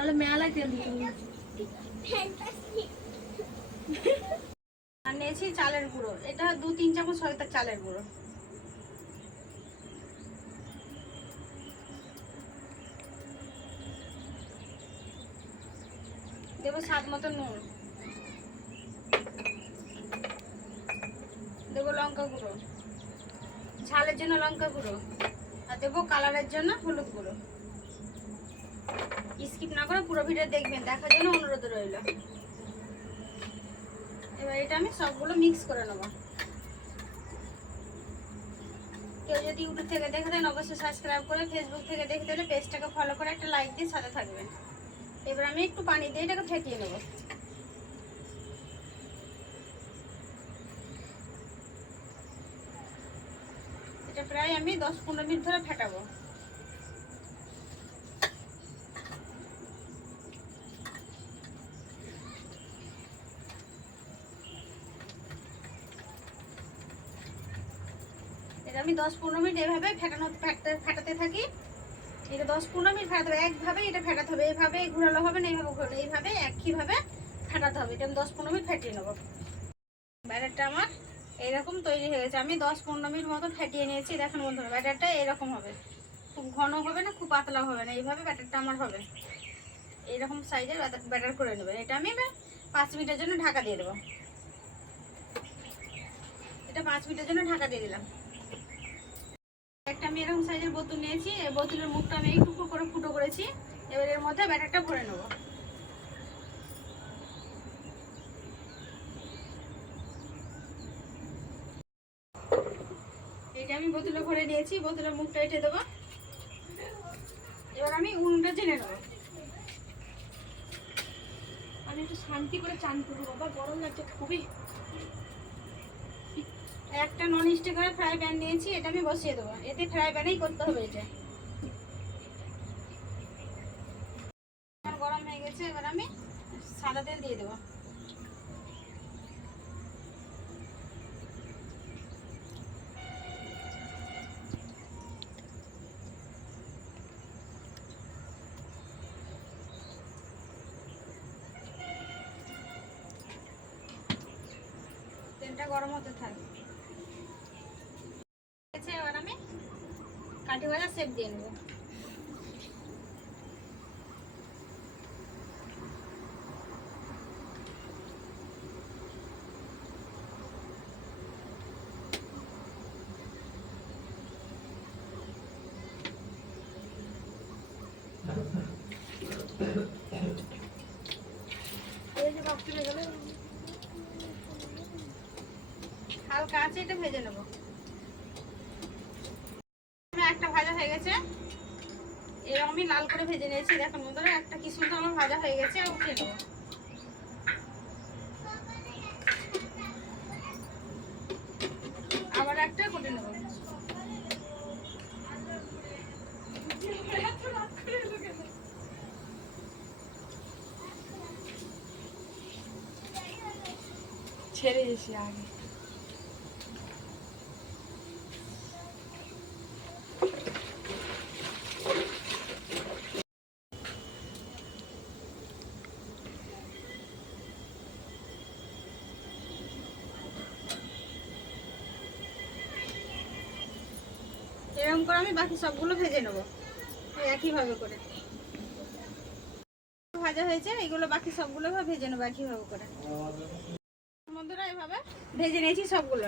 তাহলে মেলায় তেল দিতে আর নিয়েছি চালের গুঁড়ো, এটা 2-3 চামচ হয়তো চালের গুঁড়ো। দেবো স্বাদ মতো নুন, দেবো লঙ্কা গুঁড়ো, ঝালের জন্য লঙ্কা গুঁড়ো, আর দেবো কালারের জন্য হলুদ গুঁড়ো। স্কিপ না করে পুরো ভিডিও দেখবেন, দেখার জন্য অনুরোধ রইল। এবার এটা আমি সবগুলো মিক্স করে নেব। কেউ যদি ইউটিউব থেকে দেখে দেন অবশ্যই সাবস্ক্রাইব করে, ফেসবুক থেকে দেখে দিলে পেজটাকে ফলো করে একটা লাইক দিয়ে সাথে থাকবেন। এবার আমি একটু পানি দিয়ে এটাকে ফেটিয়ে নেব। এটা প্রায় আমি 10-15 মিনিট ধরে ফেটাবো। এটা আমি 10-15 মিনিট এভাবে ফেটাতে থাকি। এটা 10-15 মিনিট ফেটাতে হবে, একভাবে এটা ফেটাতে হবে, এইভাবে ঘোরালো হবে না, এইভাবে ঘোরালো, এইভাবে একইভাবে ফেটাতে হবে। এটা আমি 10-15 মিনিট ফেটিয়ে নেবো। ব্যাটারটা আমার এইরকম তৈরি হয়ে গেছে। আমি 10-15 মিনিট মতো ফেটিয়ে নিয়েছি। দেখেন বন্ধুরা, ব্যাটারটা এরকম হবে, খুব ঘন হবে না, খুব পাতলা হবে না, এইভাবে ব্যাটারটা আমার হবে। এইরকম সাইজের ব্যাটার করে নেবেন। এটা আমি 5 মিনিটের জন্য ঢাকা দিয়ে দেবো। এটা 5 মিনিটের জন্য ঢাকা দিয়ে দিলাম। একটা আমি এরকম সাইজের বোতল নিয়েছি, এই বোতলের মুখটা আমি একটু করে ফুটো করেছি। এবার এর মধ্যে ব্যাটারটা ভরে নেব। এটা আমি বোতলে ভরে নিয়েছি, বোতলের মুখটা এঁটে দেবো। এবার আমি উনুনটা জেনে নেব। আমি একটু শান্তি করে চান করবো, বাবা গরম লাগছে খুবই। একটা নন স্টিকের ফ্রাই প্যান নিয়েছি, এটা আমি বসিয়ে দেবো। এতে ফ্রাই প্যানেই করতে হবে। এটা গরম হয়ে গেছে, এবার আমি সাদা তেল দিয়ে দেবো। তেলটা গরম হতে থাকবে। এবার আমি কাঠি ভাজা শেপ দিয়ে নেব। হালকা আছে, এটা ভেজে নেব। একটা ভাজা হয়ে গেছে, এরকম আমি লাল করে ভেজে নিয়েছি। দেখুন বন্ধুরা, একটা কি সুন্দর আমার ভাজা হয়ে গেছে। আর উঠিয়ে নেব। আবার একটা করে নেব। ছেড়ে এসে আগে এরকম করে আমি বাকি সবগুলো ভেজে নেব একইভাবে করে। ভাজা হয়েছে, এগুলো বাকি সবগুলো ভেজে নেবো একইভাবে করে। বন্ধুরা এভাবে ভেজে নিয়েছি সবগুলো।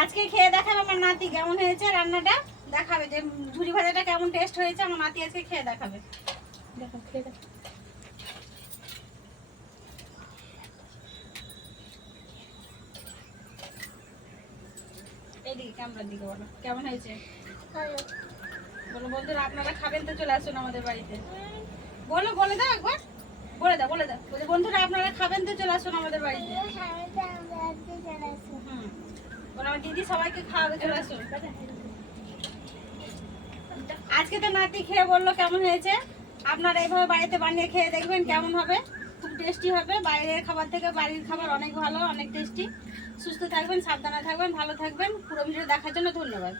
আজকে খেয়ে দেখাবে আমার নাতি কেমন হয়েছে রান্নাটা, দেখাবে যে ঝুরি ভাজাটা কেমন টেস্ট হয়েছে। আমার নাতি আজকে খেয়ে দেখাবে। দেখো খেয়ে দেখো। এইদিকে ক্যামেরার দিকে বলো কেমন হয়েছে। বলো বন্ধুরা, আপনারা খাবেন তো চলে আসুন আমাদের বাড়িতে। বলো, বলে দাও একবার, বলে দাও, বলে দাও। বন্ধুরা আপনারা খাবেন তো চলে আসুন আমাদের বাড়িতে। বলো আমার দিদি সবাইকে খাওয়াবে, চলে আসুন। আজকে তো নাতি খেয়ে বললো কেমন হয়েছে। আপনারা এইভাবে বাড়িতে বানিয়ে খেয়ে দেখবেন কেমন হবে। খুব টেস্টি হবে। বাইরের খাবার থেকে বাড়ির খাবার অনেক ভালো, অনেক টেস্টি। সুস্থ থাকবেন, সাবধানে থাকবেন, ভালো থাকবেন। পুরো ভিডিও দেখার জন্য ধন্যবাদ।